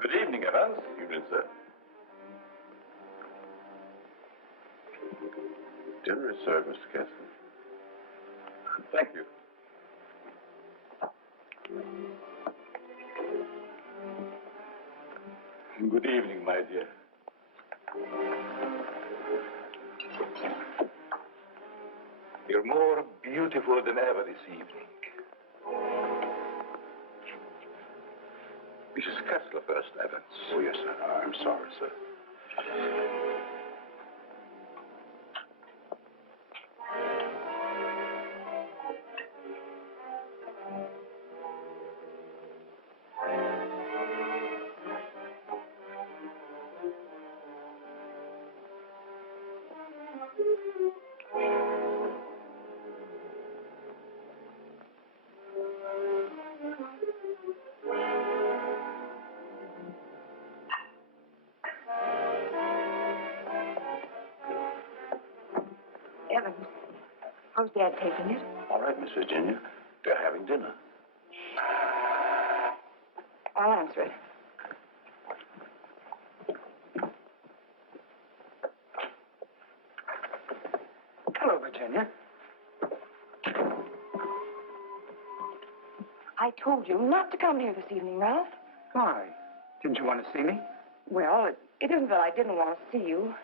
Good evening, Evans. Evening, sir. Dinner is served, Mr. Katzman. Thank you. Good evening, my dear. You're more beautiful than ever this evening. Mrs. Kessler first, Evans. Oh, yes, sir. I'm sorry, sir. Evans, how's Dad taking it? All right, Miss Virginia. They're having dinner. I'll answer it. Hello, Virginia. I told you not to come here this evening, Ralph. Why? Didn't you want to see me? Well, it isn't that I didn't want to see you.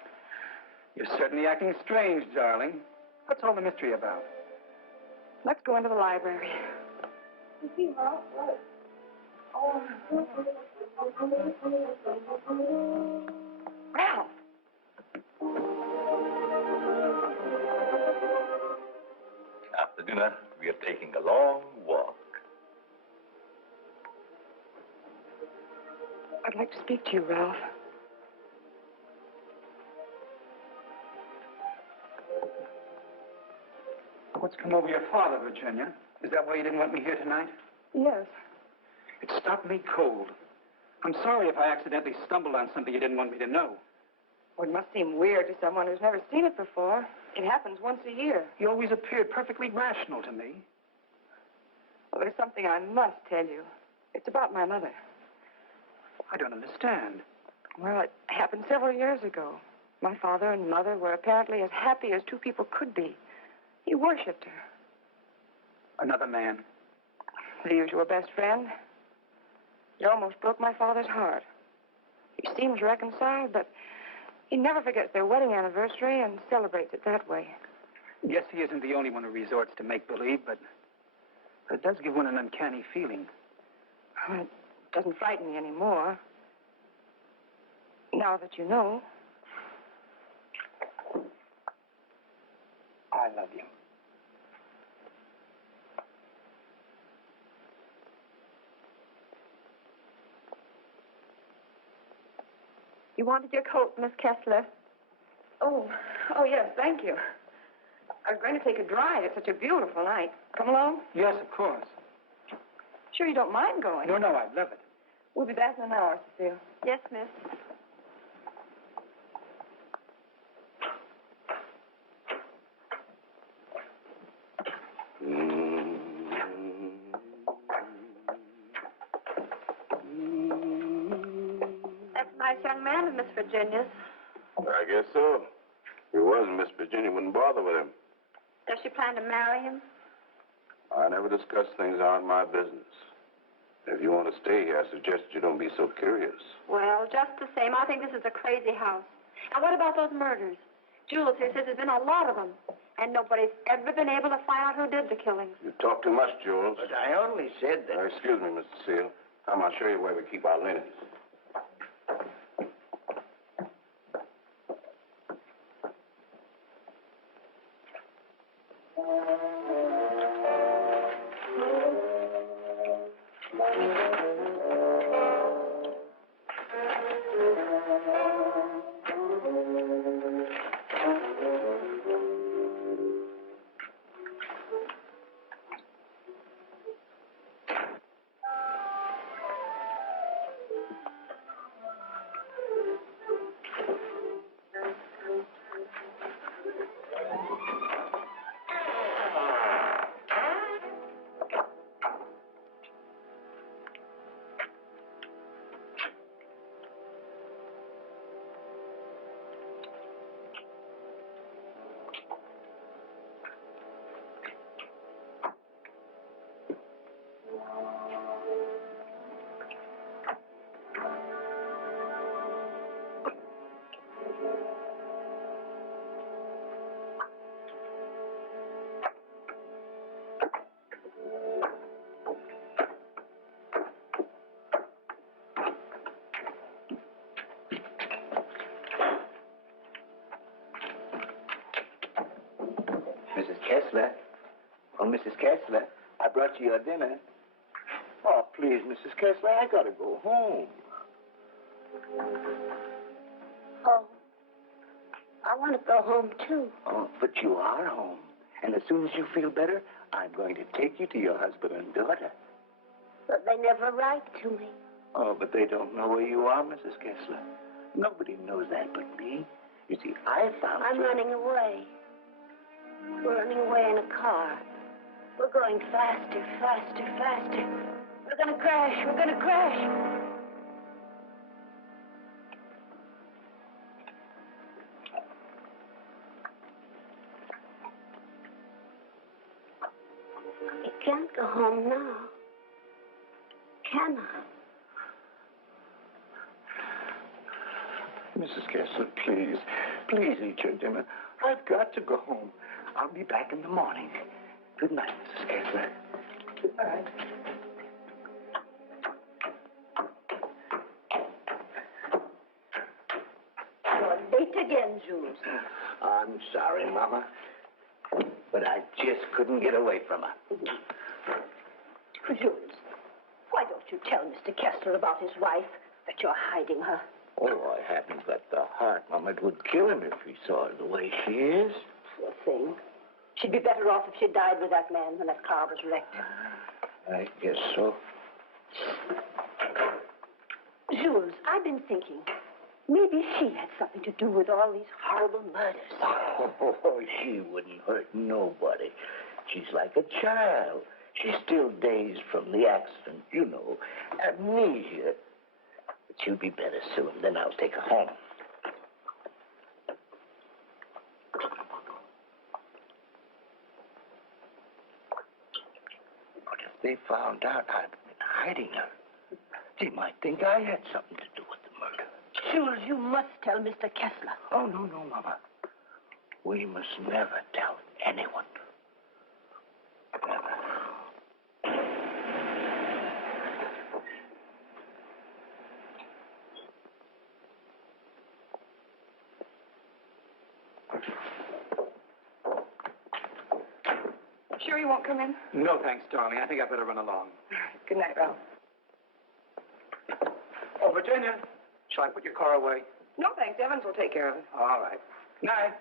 You're certainly acting strange, darling. What's all the mystery about? Let's go into the library. You see, Ralph, what? Ralph! After dinner, we are taking a long walk. I'd like to speak to you, Ralph. What's come over your father, Virginia? Is that why you didn't want me here tonight? Yes. It stopped me cold. I'm sorry if I accidentally stumbled on something you didn't want me to know. Well, it must seem weird to someone who's never seen it before. It happens once a year. You always appeared perfectly rational to me. Well, there's something I must tell you. It's about my mother. I don't understand. Well, it happened several years ago. My father and mother were apparently as happy as two people could be. He worshipped her. Another man. The usual best friend. It almost broke my father's heart. He seems reconciled, but he never forgets their wedding anniversary and celebrates it that way. Guess he isn't the only one who resorts to make-believe, but it does give one an uncanny feeling. Well, it doesn't frighten me anymore. Now that you know. I love you. You wanted your coat, Miss Kessler? Oh, yes, thank you. I was going to take a drive. It's such a beautiful night. Come along? Yes, of course. Sure you don't mind going? No, I'd love it. We'll be back in an hour, Cecile. Yes, miss. That's a nice young man of Miss Virginia's. I guess so. If he wasn't, Miss Virginia wouldn't bother with him. Does she plan to marry him? I never discuss things that aren't my business. If you want to stay here, I suggest you don't be so curious. Well, just the same, I think this is a crazy house. And what about those murders? Jules here says there's been a lot of them, and nobody's ever been able to find out who did the killings. You talk too much, Jules. But I only said that. Excuse me, Mr. Seal. Come, I'll show you where we keep our linens. Mrs. Kessler. Oh, Mrs. Kessler, I brought you your dinner. Oh, please, Mrs. Kessler, I gotta go home. Home? I want to go home, too. Oh, but you are home. And as soon as you feel better, I'm going to take you to your husband and daughter. But they never write to me. Oh, but they don't know where you are, Mrs. Kessler. Nobody knows that but me. You see, I found I'm you. running away. We're running away in a car. We're going faster, faster, faster. We're gonna crash. We're gonna crash. I can't go home now. Can I? Mrs. Kessler, please. Please eat your dinner. I've got to go home. I'll be back in the morning. Good night, Mrs. Kessler. Good night. You're late again, Jules. I'm sorry, Mama. But I just couldn't get away from her. Jules, why don't you tell Mr. Kessler about his wife, that you're hiding her? Oh, I haven't got the heart, Mama. It would kill him if he saw her the way she is. Poor thing. She'd be better off if she died with that man when that car was wrecked. I guess so. Jules, I've been thinking, maybe she had something to do with all these horrible murders. Oh, she wouldn't hurt nobody. She's like a child. She's still dazed from the accident, you know, amnesia. But she'll be better soon. Then I'll take her home. But if they found out I'd been hiding her, they might think I had something to do with the murder. Jules, you must tell Mr. Kessler. Oh, no, Mama. We must never tell anyone. Never. Sure you won't come in? No, thanks, darling. I think I better run along. Good night, Ralph. Oh, Virginia, shall I put your car away? No, thanks. Evans will take care of it. All right. Night.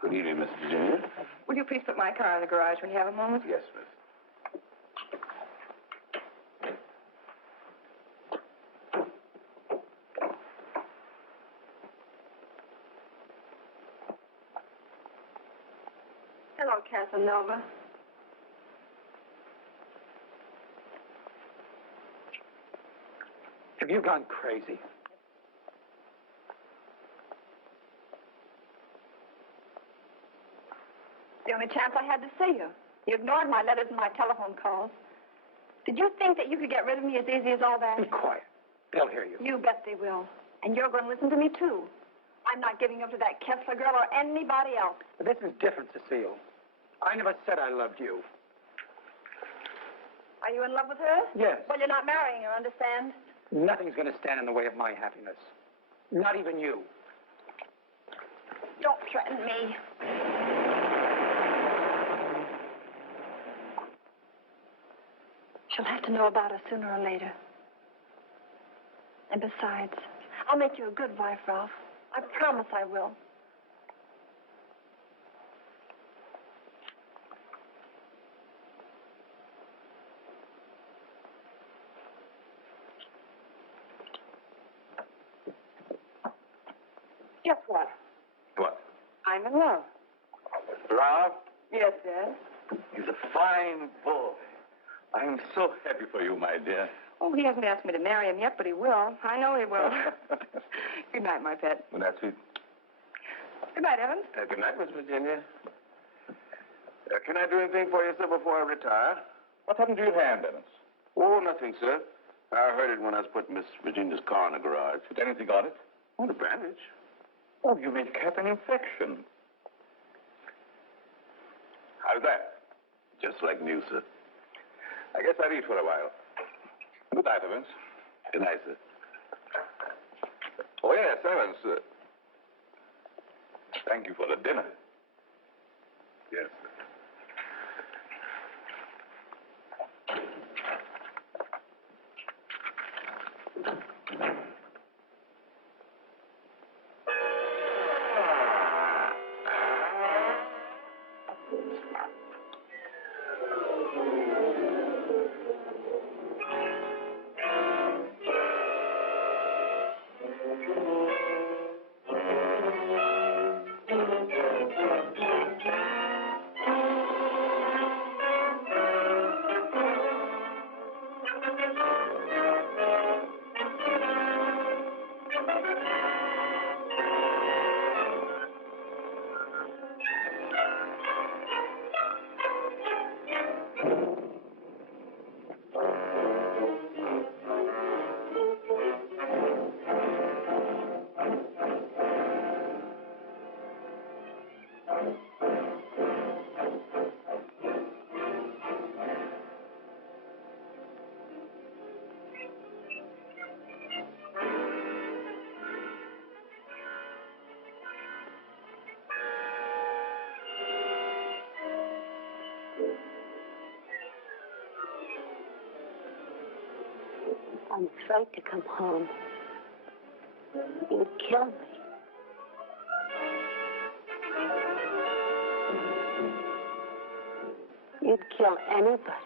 Good evening, Miss Virginia. Will you please put my car in the garage when you have a moment? Yes, miss. Hello, Casanova. Have you gone crazy? The only chance I had to see you. You ignored my letters and my telephone calls. Did you think that you could get rid of me as easy as all that? Be quiet. They'll hear you. You bet they will. And you're going to listen to me, too. I'm not giving up to that Kessler girl or anybody else. But this is different, Cecile. I never said I loved you. Are you in love with her? Yes. Well, you're not marrying her, understand? Nothing's going to stand in the way of my happiness. Not even you. Don't threaten me. She'll have to know about us sooner or later. And besides, I'll make you a good wife, Ralph. I promise I will. Guess what? What? I'm in love. Ralph? Yes, Dad. He's a fine boy. I'm so happy for you, my dear. Oh, he hasn't asked me to marry him yet, but he will. I know he will. Good night, my pet. Well, that's sweet. Good night, Evans. Good night, Miss Virginia. Can I do anything for you, sir, before I retire? What happened to your hand, Evans? Oh, nothing, sir. I heard it when I was putting Miss Virginia's car in the garage. Did anything on it? Oh, the bandage. Oh, you may have an infection. How's that? Just like new, sir. I guess I'll eat for a while. Good night, Evans. Good night, sir. Oh, yes, Evans. Thank you for the dinner. Yes, sir. I'm afraid to come home. You'd kill me. You'd kill anybody.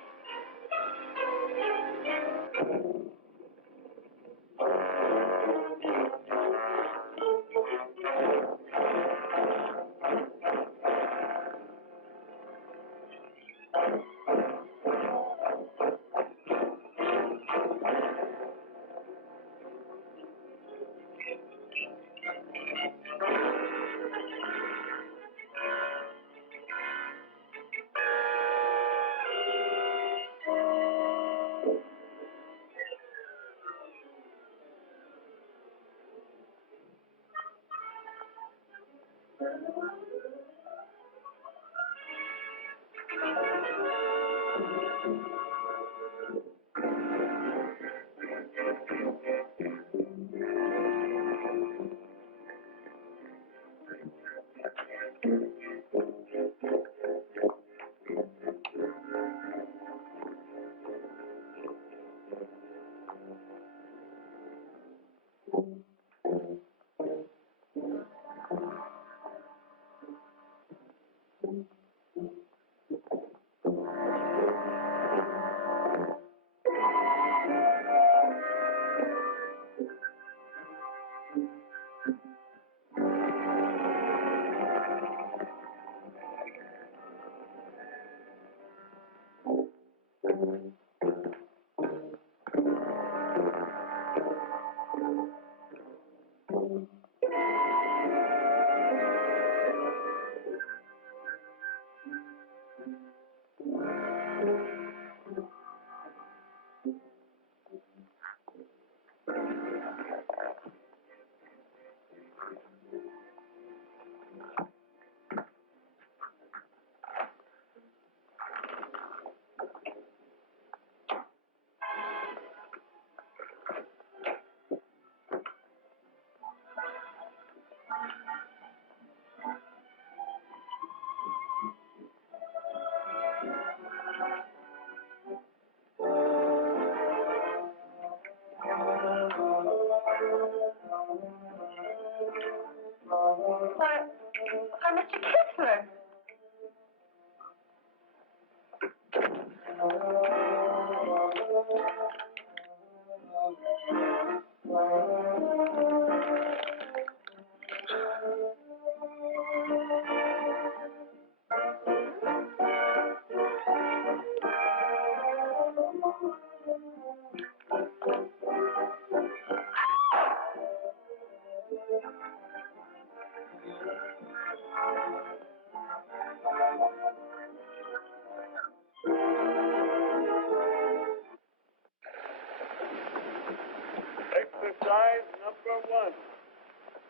Exercise number 1.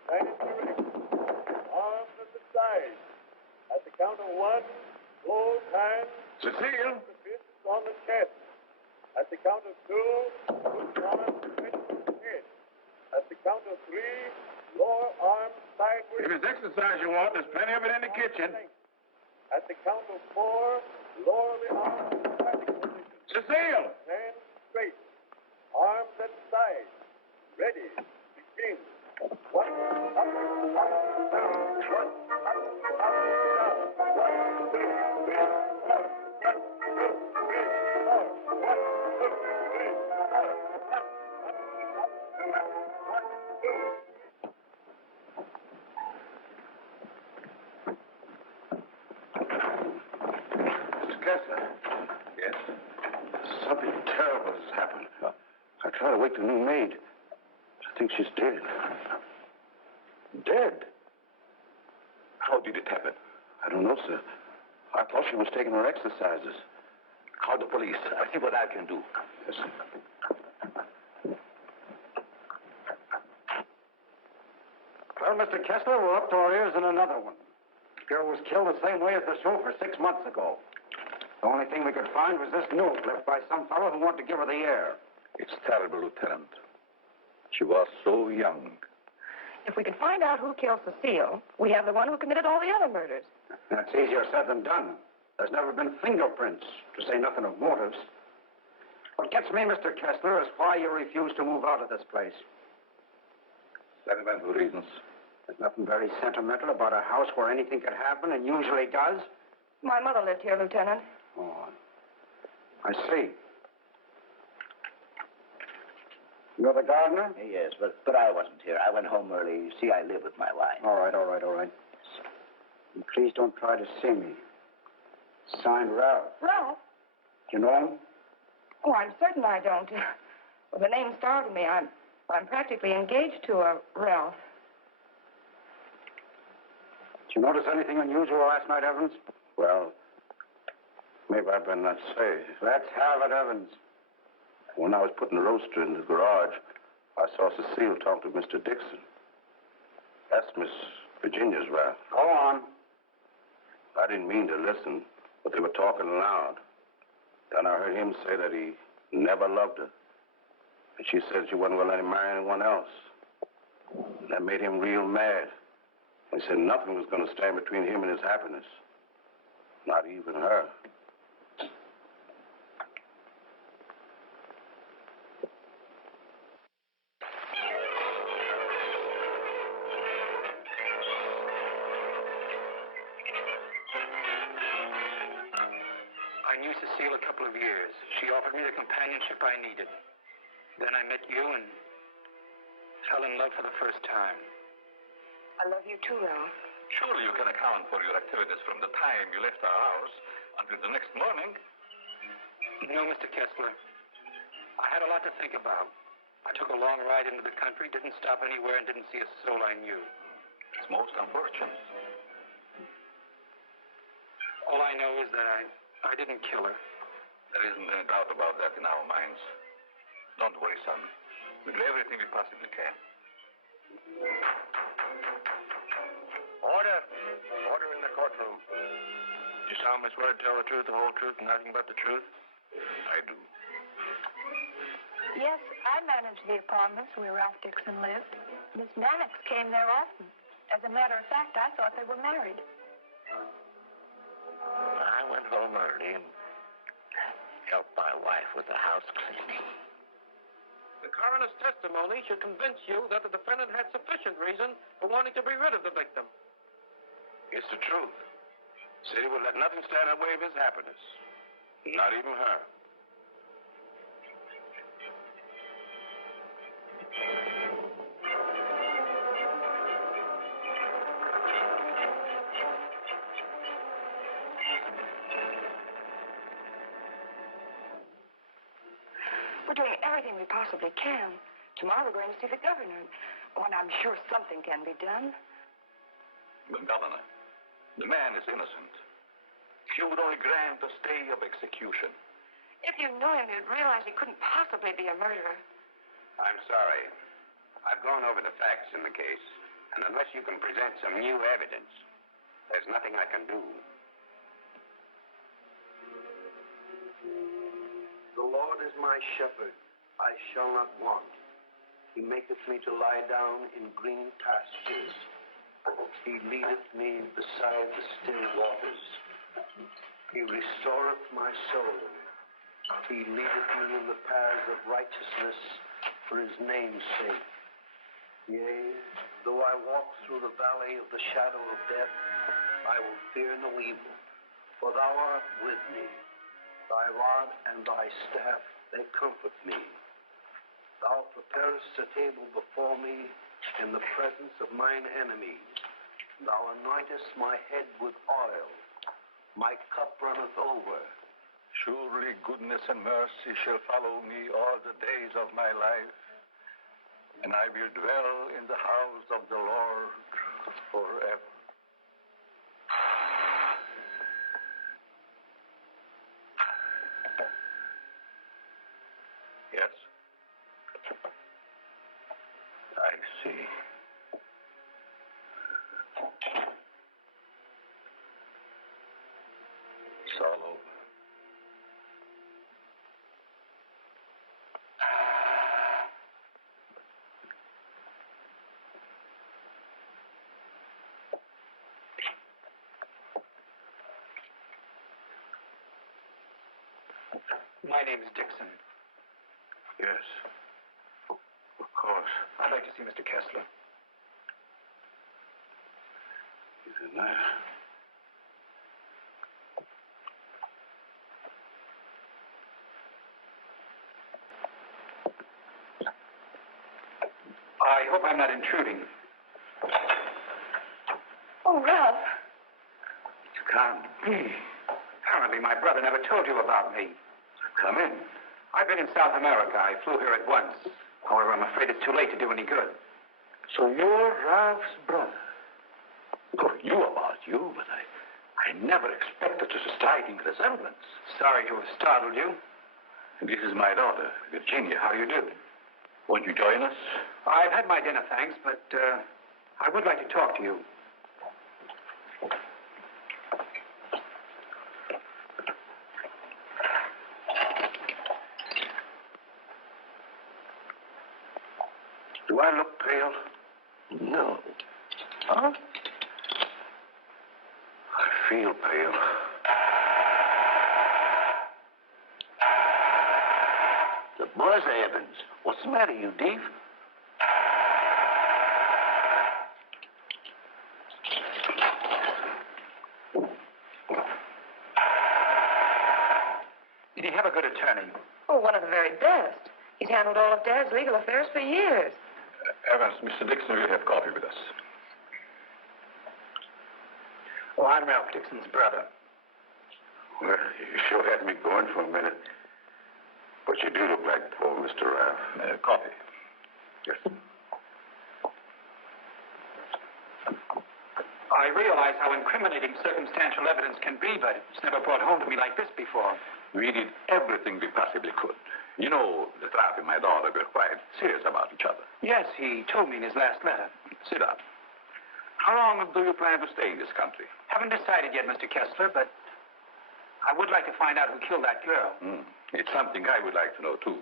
Stand erect. Arms at the side. At the count of 1, close hands. Cecile? The fists on the chest. At the count of 2, put arms stretched to the head. At the count of 3, lower arms sideways. If it's exercise you want, there's plenty of it in the kitchen. At the count of 4, lower the arms to fighting position. Cecile! Hands straight. Arms at side. Ready. Begin. 1, up, up, down. 1, up, up, down. 1, 2, 3, 4. 1, 2, 3, 4. 1, 2, 3, 4. Up, up, up, 1, 2. Mr. Kessler. Yes? Something terrible has happened. I tried to wake the new maid. I think she's dead. Dead? How did it happen? I don't know, sir. I thought she was taking her exercises. Call the police. I'll see what I can do. Yes, sir. Well, Mr. Kessler, we're up to our ears in another one. The girl was killed the same way as the chauffeur 6 months ago. The only thing we could find was this note left by some fellow who wanted to give her the air. It's terrible, Lieutenant. She was so young. If we can find out who killed Cecile, we have the one who committed all the other murders. That's easier said than done. There's never been fingerprints, to say nothing of motives. What gets me, Mr. Kessler, is why you refuse to move out of this place. Sentimental reasons. There's nothing very sentimental about a house where anything could happen and usually does. My mother lived here, Lieutenant. Oh, I see. You're the gardener? Yes, but I wasn't here. I went home early. You see, I live with my wife. All right. And please don't try to see me. Signed, Ralph. Ralph? Do you know him? Oh, I'm certain I don't. Well, the name startled me. I'm practically engaged to a Ralph. Did you notice anything unusual last night, Evans? Well, maybe I better not say. Let's have it, Evans. When I was putting the roaster in the garage, I saw Cecile talk to Mr. Dixon. That's Miss Virginia's Ralph. Go on. I didn't mean to listen, but they were talking loud. Then I heard him say that he never loved her. And she said she wasn't going to let him marry anyone else. And that made him real mad. He said nothing was going to stand between him and his happiness. Not even her. I knew Cecile a couple of years. She offered me the companionship I needed. Then I met you and fell in love for the first time. I love you too, Ralph. Surely you can account for your activities from the time you left our house until the next morning. No, Mr. Kessler. I had a lot to think about. I took a long ride into the country, didn't stop anywhere, and didn't see a soul I knew. It's most unfortunate. All I know is that I didn't kill her. There isn't any doubt about that in our minds. Don't worry, son. We'll do everything we possibly can. Order. Order in the courtroom. You solemnly swear to tell the truth, the whole truth, and nothing but the truth? I do. Yes, I managed the apartments where Ralph Dixon lived. Miss Mannix came there often. As a matter of fact, I thought they were married. I went home early and helped my wife with the house cleaning. The coroner's testimony should convince you that the defendant had sufficient reason for wanting to be rid of the victim. It's the truth. Said he would let nothing stand in the way of his happiness. Not even her. We're doing everything we possibly can. Tomorrow we're going to see the governor. Oh, and I'm sure something can be done. The governor, the man is innocent. She would only grant a stay of execution. If you knew him, you'd realize he couldn't possibly be a murderer. I'm sorry. I've gone over the facts in the case, and unless you can present some new evidence, there's nothing I can do. The Lord is my shepherd, I shall not want. He maketh me to lie down in green pastures. He leadeth me beside the still waters. He restoreth my soul. He leadeth me in the paths of righteousness for his name's sake. Yea, though I walk through the valley of the shadow of death, I will fear no evil, for thou art with me. Thy rod and thy staff, they comfort me. Thou preparest a table before me in the presence of mine enemies. Thou anointest my head with oil. My cup runneth over. Surely goodness and mercy shall follow me all the days of my life, and I will dwell in the house of the Lord forever. Yes? I see. It's all over. My name is Dixon. Yes. Of course. I'd like to see Mr. Kessler. He's in there. I hope I'm not intruding. Oh, Ralph. Come. Apparently my brother never told you about me. Come in. I've been in South America. I flew here at once. However, I'm afraid it's too late to do any good. So you're Ralph's brother. Who knew about you, but I never expected such a striking resemblance. Sorry to have startled you. This is my daughter, Virginia. How do you do? Won't you join us? I've had my dinner, thanks, but I would like to talk to you. Do I look pale? No. Huh? I feel pale. The buzz, Evans. What's the matter, you thief? Did he have a good attorney? Oh, one of the very best. He's handled all of Dad's legal affairs for years. Evans, Mr. Dixon will have coffee with us. Oh, I'm Ralph Dixon's brother. Well, you sure had me going for a minute. But you do look like poor Mr. Ralph. Coffee. Yes. I realize how incriminating circumstantial evidence can be, but it's never brought home to me like this before. We did everything we possibly could. You know, the Ralph and my daughter were quite serious about each other. Yes, he told me in his last letter. Sit down. How long do you plan to stay in this country? Haven't decided yet, Mr. Kessler, but I would like to find out who killed that girl. It's something I would like to know, too.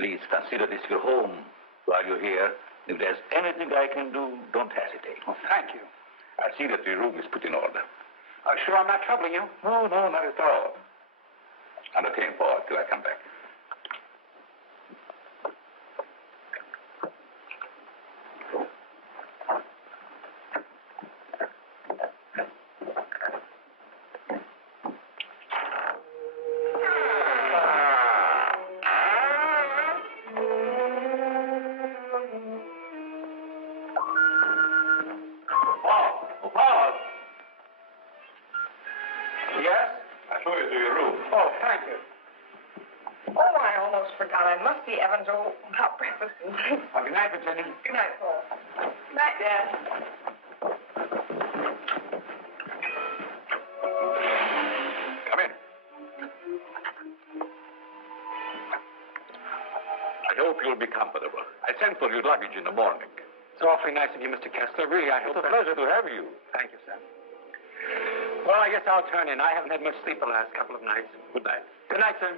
Please consider this your home while you're here. If there's anything I can do, don't hesitate. Oh, thank you. I see that the room is put in order. Sure I'm not troubling you? No, not at all. Entertain forward till I come back. Paul! Yes? I show you to your room. Oh, thank you. Oh, I almost forgot. I must see Evans about breakfast. Well, good night, Virginia. Good night, Paul. Good night, Dad. Come in. I hope you'll be comfortable. I sent for your luggage in the morning. It's awfully nice of you, Mr. Kessler. Really, I hope It's a pleasure to have you. Thank you, Sam. Well, I guess I'll turn in. I haven't had much sleep the last couple of nights. Good night. Good night, sir.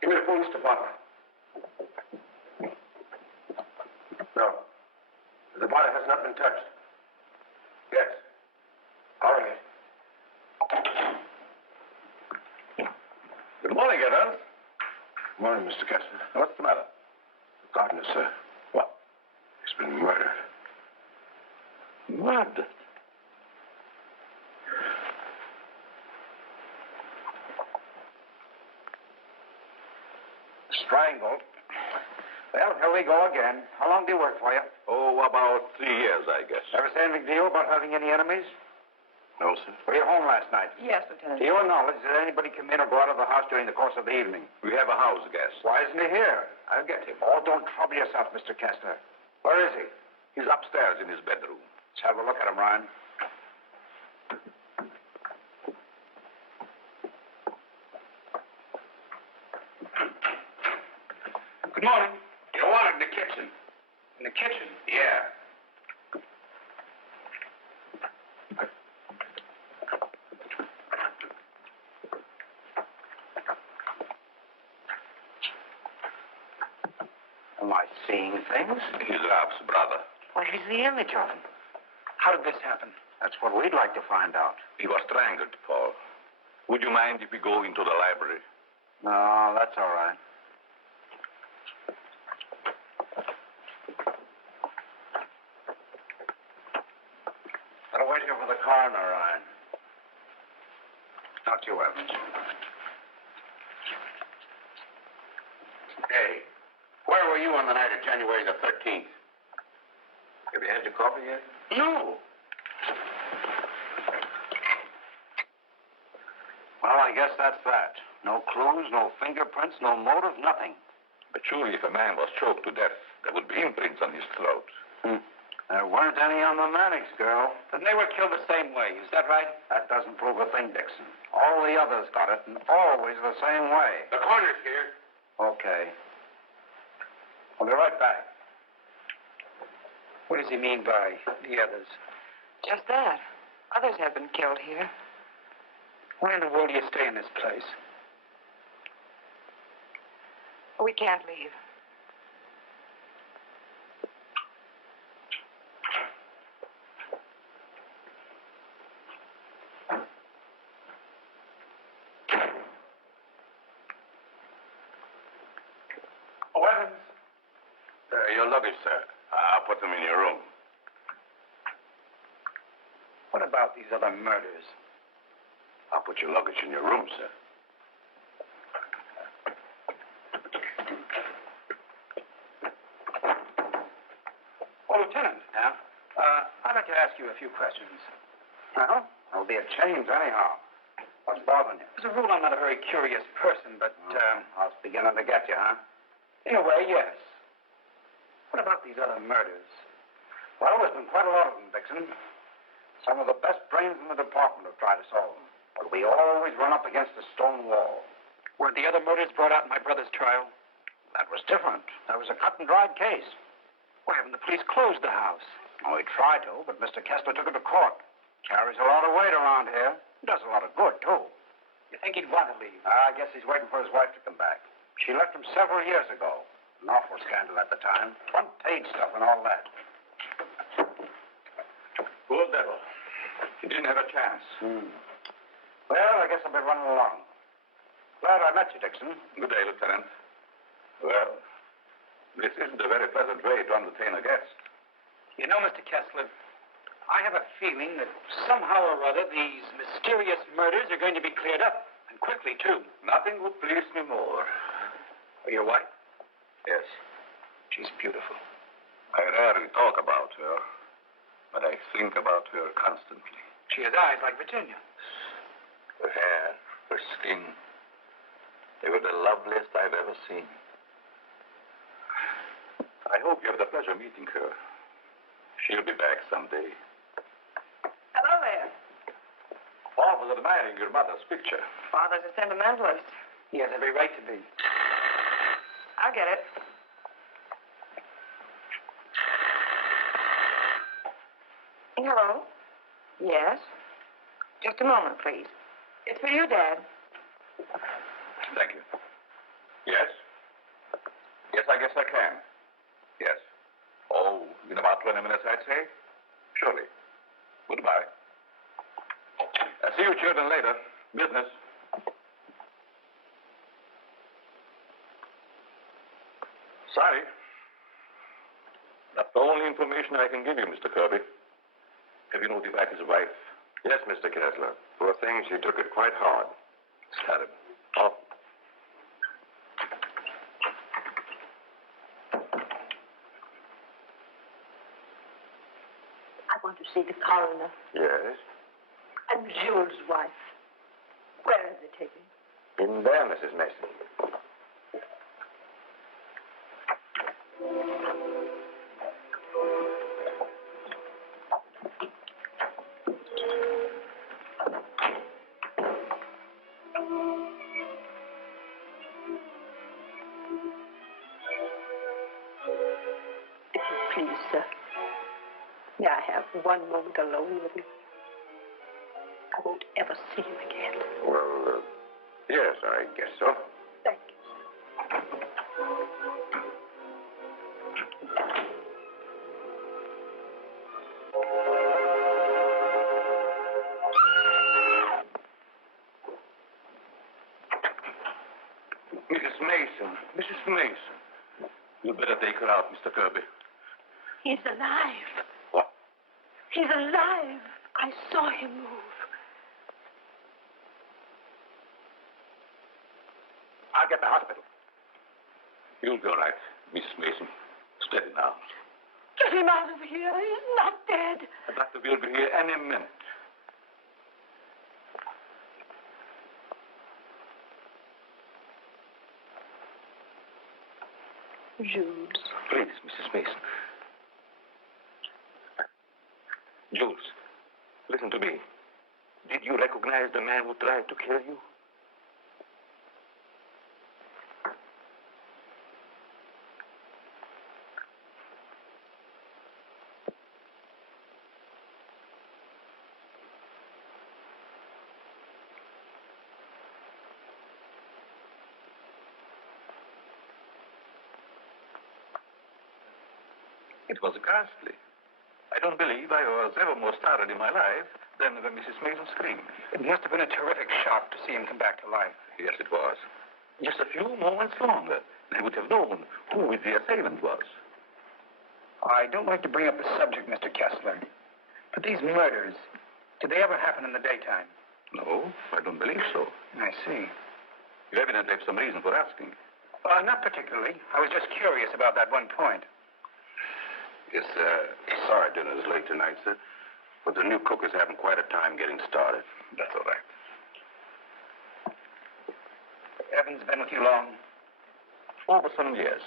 Give me the police department. No. The body has not been touched. Yes. All right. Good morning, Evans. Good morning, Mr. Katzman. What's the matter? The gardener, sir. What? He's been murdered. Murdered? Strangled. Well, here we go again. How long did he work for you? Oh, about 3 years, I guess. Ever say anything to you about having any enemies? No, sir. Were you home last night? Yes, Lieutenant. To your knowledge, did anybody come in or go out of the house during the course of the evening? We have a house guest. Why isn't he here? I'll get him. Oh, don't trouble yourself, Mr. Kessler. Where is he? He's upstairs in his bedroom. Let's have a look at him, Ryan. Good morning. You want it in the kitchen? In the kitchen? Yeah. Am I seeing things? He's Ralph's brother. Well, he's the image of him. How did this happen? That's what we'd like to find out. He was strangled, Paul. Would you mind if we go into the library? No, that's all right. I'll wait here for the coroner, Ryan. Not you, Evans. Hey, where were you on the night of January the 13th? Have you had your coffee yet? No. Well, I guess that's that. No clues, no fingerprints, no motive, nothing. But surely if a man was choked to death, there would be imprints on his throat. There weren't any on the Mannix girl. Then they were killed the same way. Is that right? That doesn't prove a thing, Dixon. All the others got it, and always the same way. The coroner's here. Okay. I'll be right back. What does he mean by the others? Just that. Others have been killed here. Where in the world do you stay in this place? We can't leave. Oh, Evans. Your luggage, sir. I'll put them in your room. What about these other murders? I'll put your luggage in your room, sir. Oh, Lieutenant. Yeah? I'd like to ask you a few questions. Well, there'll be a change anyhow. What's bothering you? As a rule, I'm not a very curious person, but, I was beginning to get you, huh? in a way, yes. What about these other murders? Well, there's been quite a lot of them, Dixon. Some of the best brains in the department have tried to solve them. But we always run up against a stone wall. Were the other murders brought out in my brother's trial? That was different. That was a cut-and-dried case. Why haven't the police closed the house? Oh, we tried to, but Mr. Kessler took it to court. Carries a lot of weight around here. Does a lot of good, too. You think he'd want to leave? I guess he's waiting for his wife to come back. She left him several years ago. An awful scandal at the time. Front-page stuff and all that. Poor devil. He didn't have a chance. Well, I guess I'll be running along. Glad I met you, Dixon. Good day, Lieutenant. Well, this isn't a very pleasant way to entertain a guest. You know, Mr. Kessler, I have a feeling that somehow or other these mysterious murders are going to be cleared up, and quickly, too. Nothing would please me more. Your wife? Yes. She's beautiful. I rarely talk about her, but I think about her constantly. She has eyes like Virginia. Her hair, her skin, they were the loveliest I've ever seen. I hope you have the pleasure of meeting her. She'll be back someday. Hello there. Paul was admiring your mother's picture. Father's a sentimentalist. He has every right to be. I'll get it. Hello? Yes? Just a moment, please. It's for you, Dad. Thank you. Yes? Yes, I guess I can. Yes. Oh, in about 20 minutes, I'd say? Surely. Goodbye. See you children later. Business. Sorry. That's the only information I can give you, Mr. Kirby. Have you notified his wife? Yes, Mr. Kessler. Poor thing, she took it quite hard. It's terrible. Oh. I want to see the coroner Yes? and Jules' wife. Where is it taken? In there, Mrs. Mason. May I have one moment alone with him? I won't ever see him again. Well, yes, I guess so. Thank you. Mrs. Mason. Mrs. Mason. You'd better take her out, Mr. Kirby. He's alive. What? He's alive. I saw him move. I'll get the hospital. You'll be all right, Mrs. Mason. Steady now. Get him out of here. He's not dead. The doctor will be here any minute. Jules. Please, Mrs. Mason. Jules, listen to me. Did you recognize the man who tried to kill you? It was ghastly. I don't believe I was ever more startled in my life than when Mrs. Mason screamed. It must have been a terrific shock to see him come back to life. Yes, it was. Just a few moments longer, and I would have known who the assailant was. I don't like to bring up the subject, Mr. Kessler, but these murders, did they ever happen in the daytime? No, I don't believe so. I see. You evidently have some reason for asking. Not particularly. I was just curious about that one point. Yes, sorry dinner is late tonight, sir. But the new cook is having quite a time getting started. That's all right. Evans been with you long? Over some years.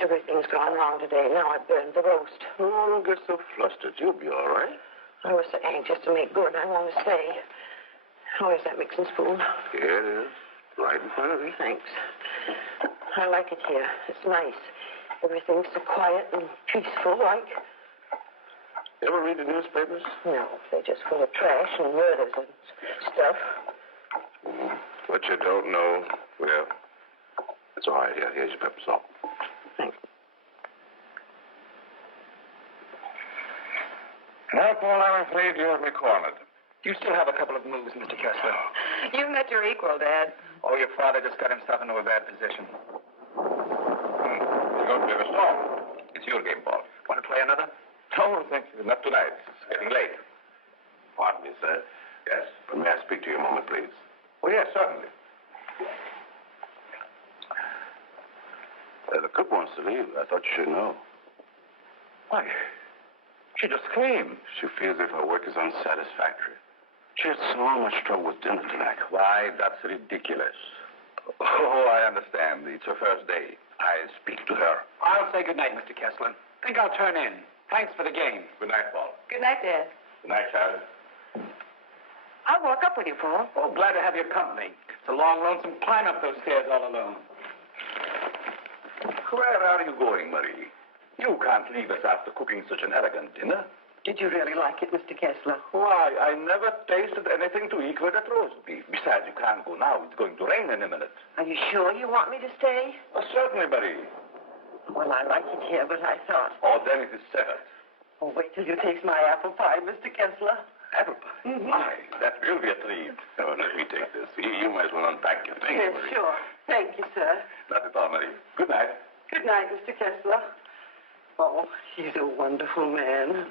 Everything's gone wrong today. Now I burned the roast. Oh, don't get so flustered. You'll be all right. I was so anxious to make good. I want to stay. Where's that mixing spoon? Here it is. Right in front of you. Thanks. I like it here. It's nice. Everything's so quiet and peaceful, like. You ever read the newspapers? No, they're just full of trash and murders and stuff. What you don't know, well, it's all right. Here's your pepper salt. Thanks. Now, Paul, I'm afraid you're cornered. You still have a couple of moves, Mr. Kessler. You've met your equal, Dad. Oh, your father just got himself into a bad position. You're going to be a storm. It's your game, Paul. Want to play another? No, thank you. Not tonight. It's getting late. Pardon me, sir. Yes? But may I speak to you a moment, please? Oh, yes, certainly. The cook wants to leave. I thought you should know. Why? She just came. She feels as if her work is unsatisfactory. She had so much trouble with dinner tonight. Why, that's ridiculous. Oh, I understand. It's her first day. I'll speak to her. I'll say good night, Mr. Kessler. Think I'll turn in. Thanks for the game. Good night, Paul. Good night, Dad. Good night, Charlie. I'll walk up with you, Paul. Oh, glad to have your company. It's a long, lonesome climb up those stairs all alone. Where are you going, Marie? You can't leave us after cooking such an elegant dinner. Did you really like it, Mr. Kessler? Why, I never tasted anything to equal that roast beef. Besides, you can't go now. It's going to rain in a minute. Are you sure you want me to stay? Oh, certainly, Marie. Well, I like it here, but I thought... Oh, then it is settled. Oh, wait till you taste my apple pie, Mr. Kessler. Apple pie? Mm-hmm. My, that will be a treat. Oh, let me take this. You might as well unpack your things, Yes, Marie. sure. Thank you, sir. Not at all, Marie. Good night. Good night, Mr. Kessler. Oh, he's a wonderful man.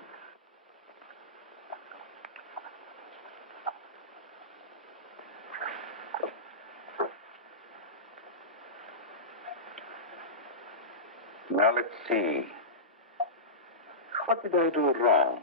Now, let's see. What did I do wrong?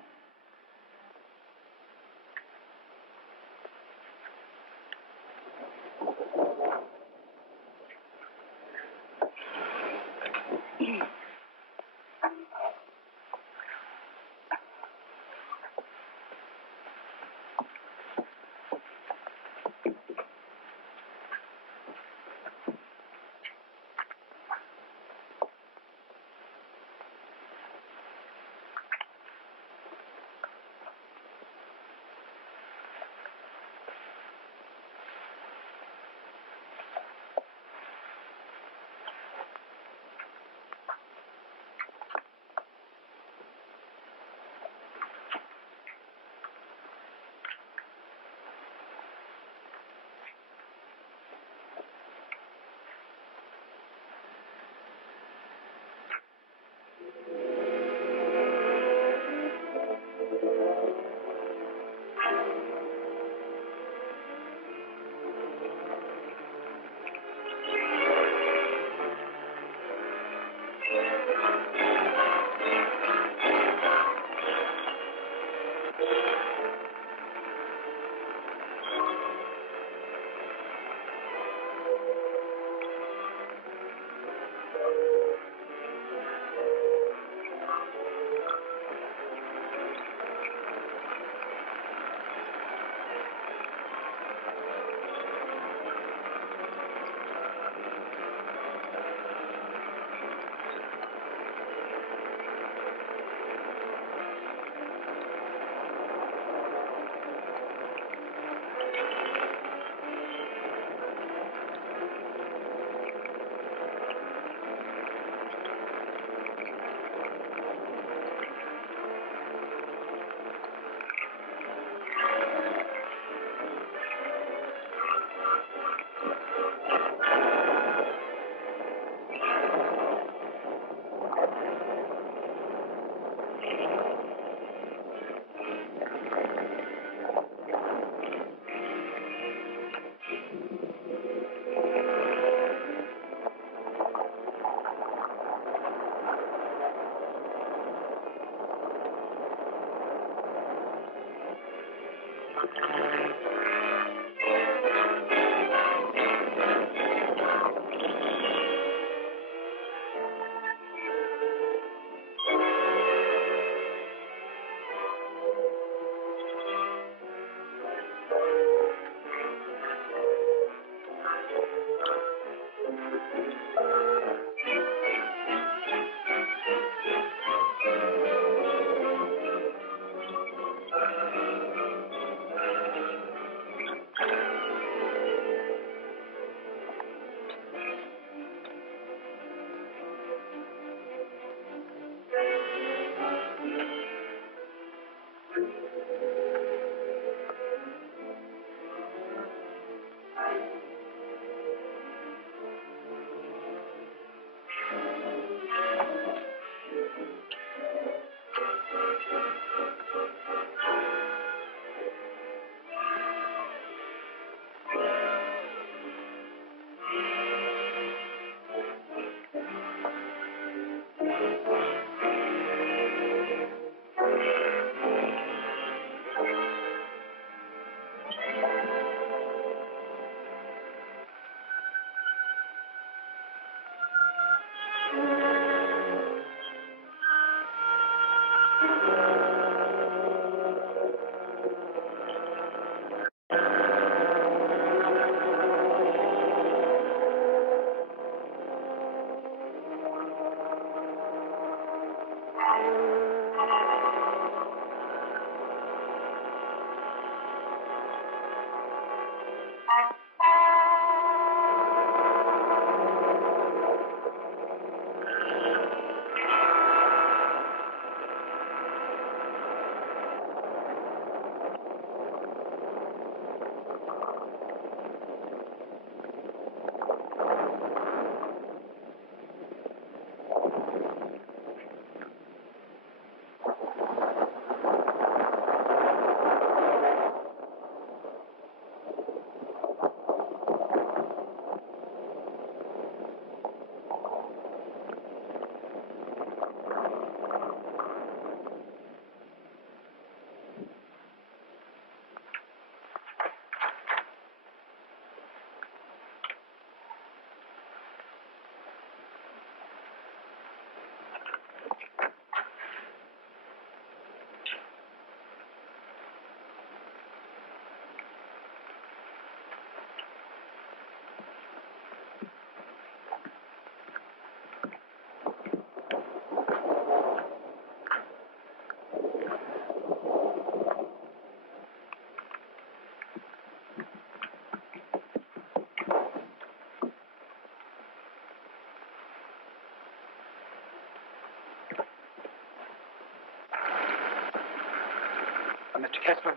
Mr. Kessler?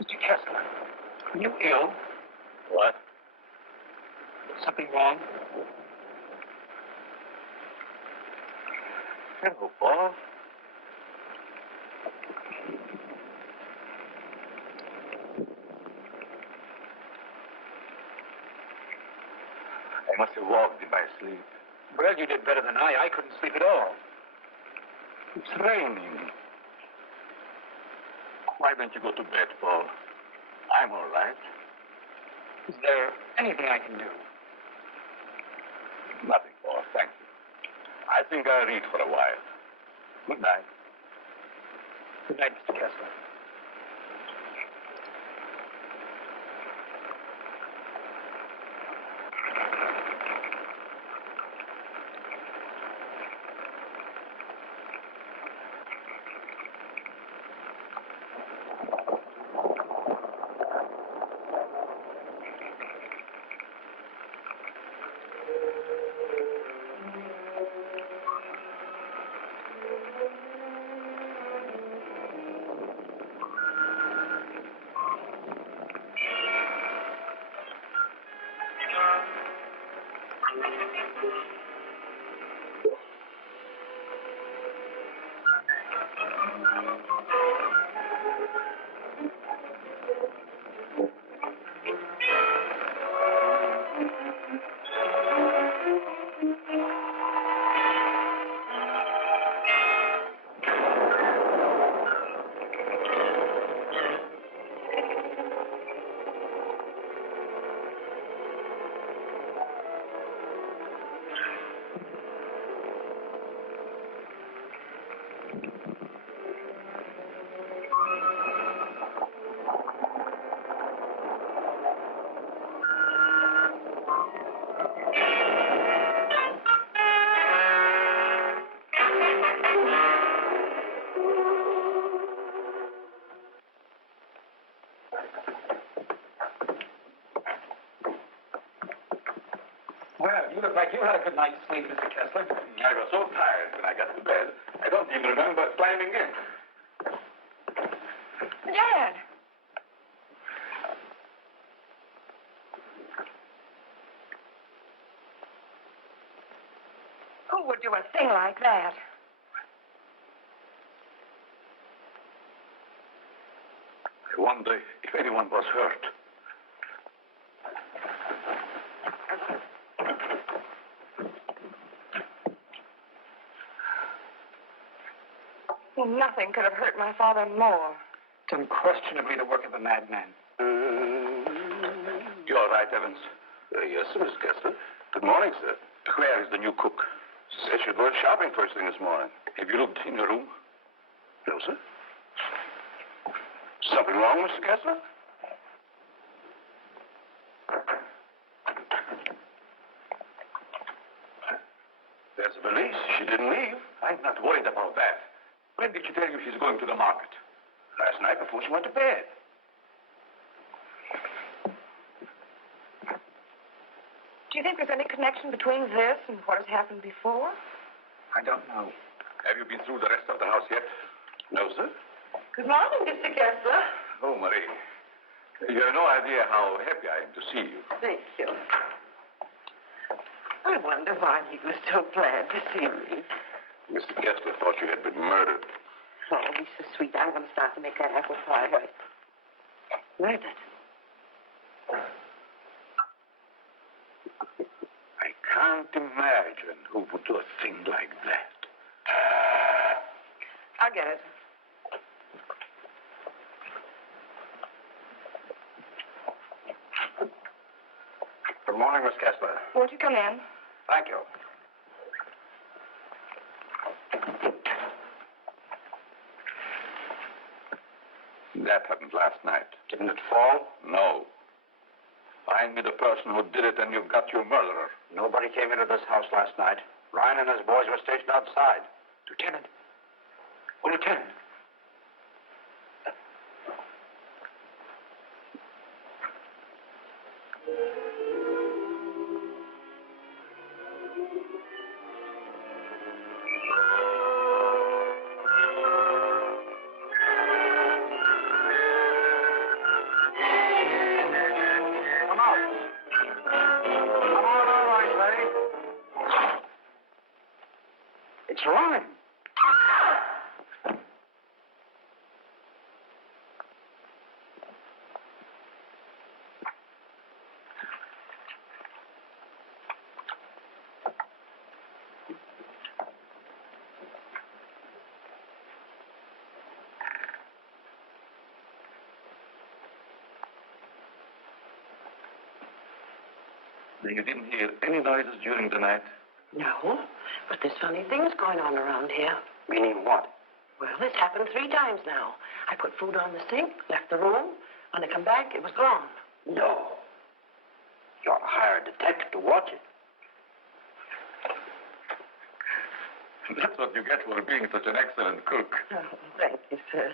Mr. Kessler, are you ill? What? Something wrong? Hello, Paul. I must have walked in my sleep. Well, you did better than I. I couldn't sleep at all. It's raining. Why don't you go to bed, Paul? I'm all right. Is there anything I can do? Nothing, Paul. Thank you. I think I'll read for a while. Good night. Good night, Mr. Kessler. Well, you look like you had a good night's sleep, Mr. Kessler. I was so tired when I got to bed, I don't even remember climbing in. Dad! Who would do a thing like that? I wonder if anyone was hurt. Nothing could have hurt my father more. It's unquestionably the work of a madman. all right, Evans? Yes, sir, Mr. Kessler. Good morning, sir. Where is the new cook? Said you're going shopping first thing this morning. Have you looked in your room? No, sir. Something wrong, Mr. Kessler? There's a valise. She didn't leave. I'm not worried about that. When did she tell you she's going to the market? Last night before she went to bed. Do you think there's any connection between this and what has happened before? I don't know. Have you been through the rest of the house yet? No, sir. Good morning, Mr. Kessler. Oh, Marie. You have no idea how happy I am to see you. Thank you. I wonder why he was so glad to see me. Mr. Kessler thought you had been murdered. Oh, he's so sweet. I'm going to start to make that apple pie right. Murdered. I can't imagine who would do a thing like that. I'll get it. Good morning, Miss Kessler. Won't you come in? Thank you. That happened last night. Didn't it fall? No. Find me the person who did it and you've got your murderer. Nobody came into this house last night. Ryan and his boys were stationed outside. Lieutenant. Oh, Lieutenant. Come out. Come on, all right, Larry. It's Ryan. You didn't hear any noises during the night? No, but there's funny things going on around here. Meaning what? Well, this happened 3 times now. I put food on the sink, left the room. When I come back, it was gone. No. You ought to hire a detective to watch it. That's what you get for being such an excellent cook. Oh, thank you, sir.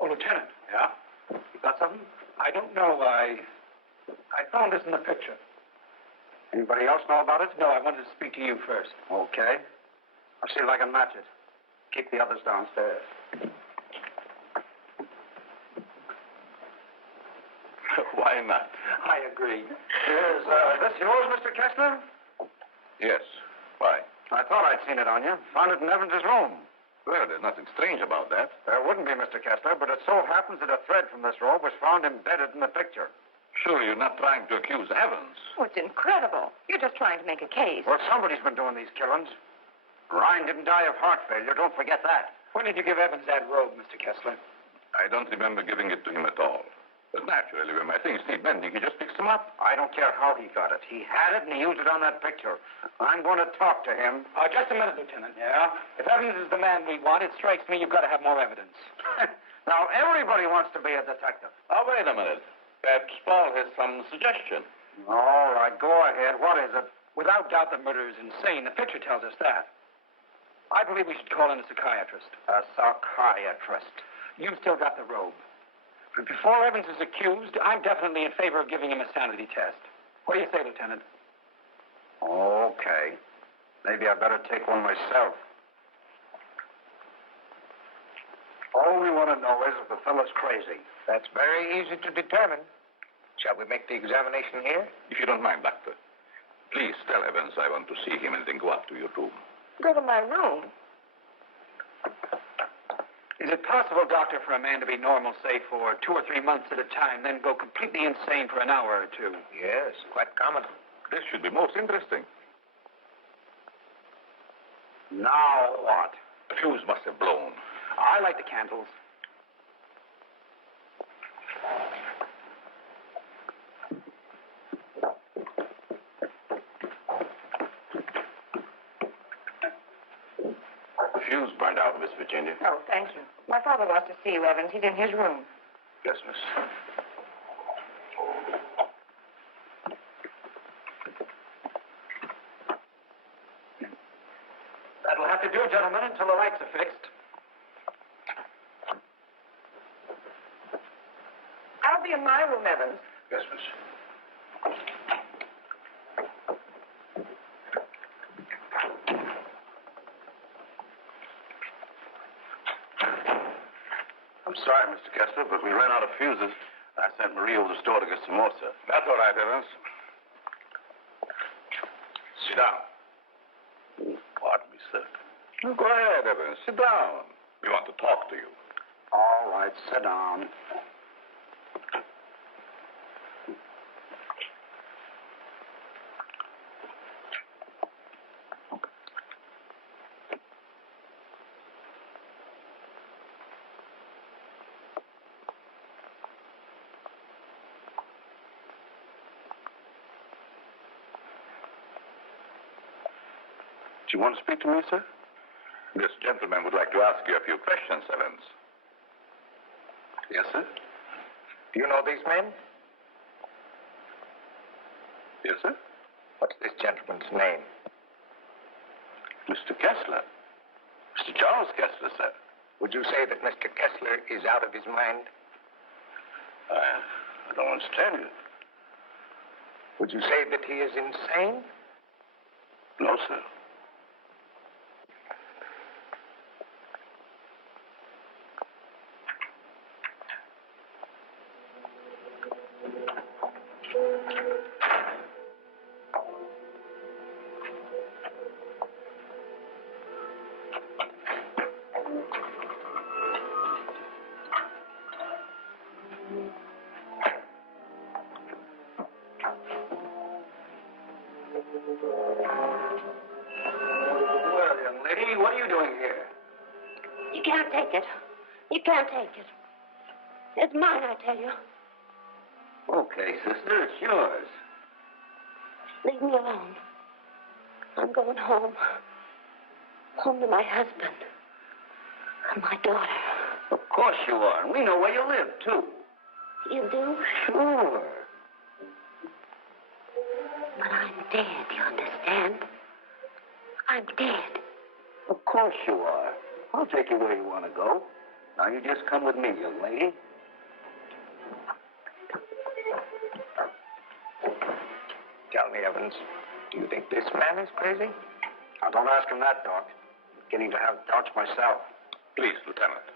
Oh, Lieutenant. Yeah? You got something? I don't know. I found this in the picture. Anybody else know about it? No, I wanted to speak to you first. Okay. I'll see if I can match it. Keep the others downstairs. Why not? I agree. Is this yours, Mr. Kessler? Yes. Why? I thought I'd seen it on you. Found it in Evans's room. Well, there's nothing strange about that. There wouldn't be, Mr. Kessler, but it so happens that a thread from this robe was found embedded in the picture. Sure, you're not trying to accuse Evans. Oh, it's incredible. You're just trying to make a case. Well, somebody's been doing these killings. Ryan didn't die of heart failure. Don't forget that. When did you give Evans that robe, Mr. Kessler? I don't remember giving it to him at all. But naturally, when my things need mending, he just picks them up. I don't care how he got it. He had it, and he used it on that picture. I'm going to talk to him. Just a minute, Lieutenant. Yeah? If Evans is the man we want, it strikes me you've got to have more evidence. Now, everybody wants to be a detective. Oh, wait a minute. Perhaps Paul has some suggestion. All right, go ahead. What is it? Without doubt, the murder is insane. The picture tells us that. I believe we should call in a psychiatrist. A psychiatrist. You've still got the robe. But before Evans is accused, I'm definitely in favor of giving him a sanity test. What do you say, Lieutenant? Okay. Maybe I better take one myself. All we want to know is if the fellow's crazy. That's very easy to determine. Shall we make the examination here? If you don't mind, Doctor. Please tell Evans I want to see him and then go up to your room. Go to my room. Is it possible, Doctor, for a man to be normal, say, for 2 or 3 months at a time, then go completely insane for an hour or two? Yes, quite common. This should be most interesting. Now what? The fuse must have blown. I light the candles. fuse burned out, Miss Virginia. Oh, thank you. My father wants to see you, Evans. He's in his room. Yes, miss. That'll have to do, gentlemen, until the lights are fixed. I'll be in my room, Evans. Yes, miss. I'm sorry, Mr. Kessler, but we ran out of fuses. I sent Marie over to the store to get some more, sir. That's all right, Evans. Sit down. Pardon me, sir. Go ahead, Evans. Sit down. We want to talk to you. All right, sit down. Do you want to speak to me, sir? This gentleman would like to ask you a few questions, Evans. Yes, sir. Do you know these men? Yes, sir. What's this gentleman's name? Mr. Kessler. Mr. Charles Kessler, sir. Would you say that Mr. Kessler is out of his mind? I don't understand you. Would you say that he is insane? No, sir. Well, young lady, what are you doing here? You can't take it. You can't take it. It's mine, I tell you. Okay, sister, it's yours. Leave me alone. I'm going home. Home to my husband. And my daughter. Of course you are, and we know where you live, too. You do? Sure. But I'm dead, you understand? I'm dead. Of course you are. I'll take you where you want to go. Now, you just come with me, young lady. Tell me, Evans, do you think this man is crazy? Now, don't ask him that, Doc. I'm beginning to have doubts myself. Please, Lieutenant.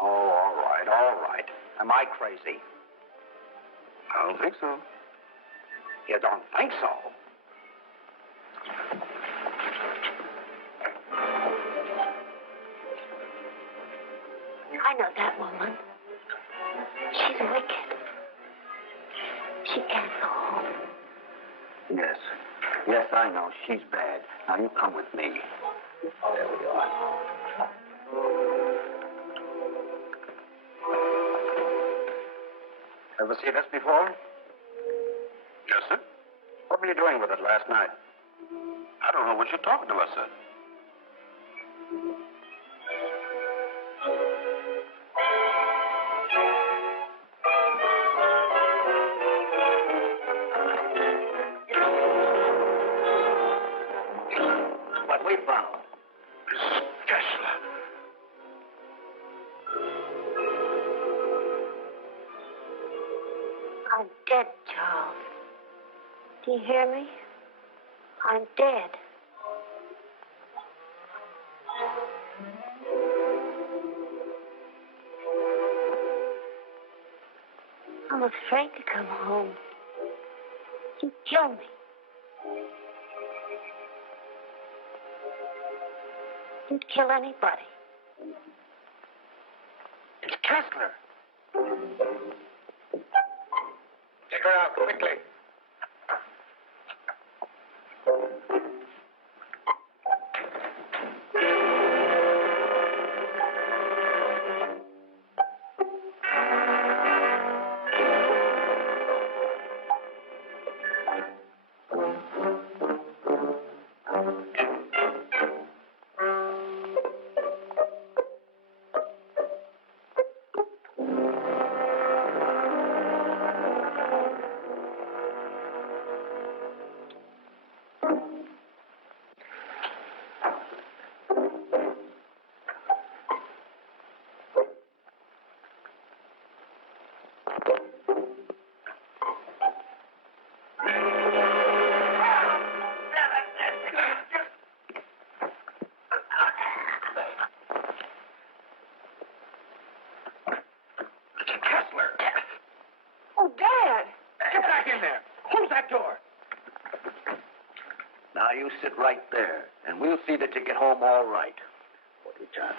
Oh, all right, all right. Am I crazy? I don't think so. You don't think so? I know that woman. She's wicked. She can't go home. Yes. Yes, I know. She's bad. Now, you come with me. There we are. Ever see this before? Yes, sir. What were you doing with it last night? I don't know what you're talking about, sir. What we found. Miss Kessler. I'm dead, Charles. Do you hear me? I'm dead. I'm afraid to come home. You kill me. You'd kill anybody. It's Kessler. Take her out quickly. you sit right there, and we'll see that you get home all right. Okay, John.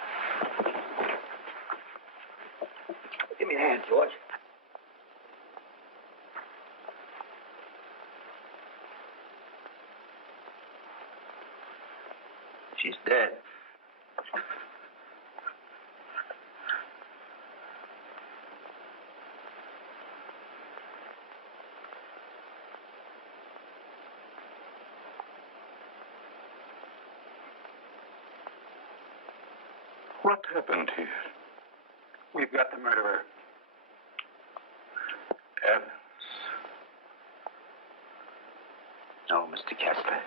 Give me a hand, George. She's dead. What happened here? We've got the murderer. Evans. No, Mr. Kessler.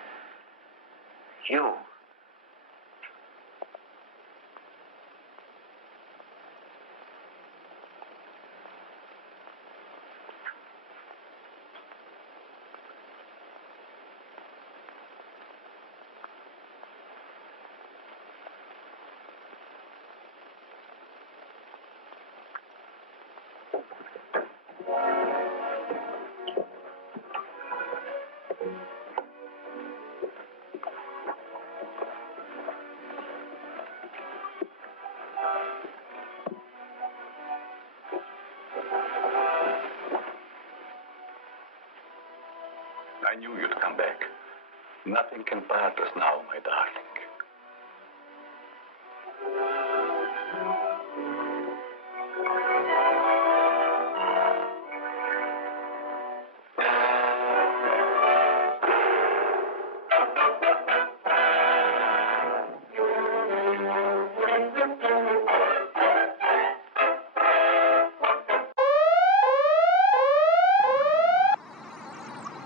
You. I knew you'd come back. Nothing can part us now, my darling.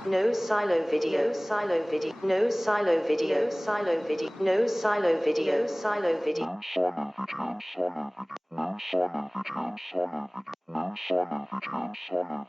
No silo video, silo video, no silo video, silo video, no silo video, silo video. No silo video, silo video, no silo video, silo video, no silo video, silo video.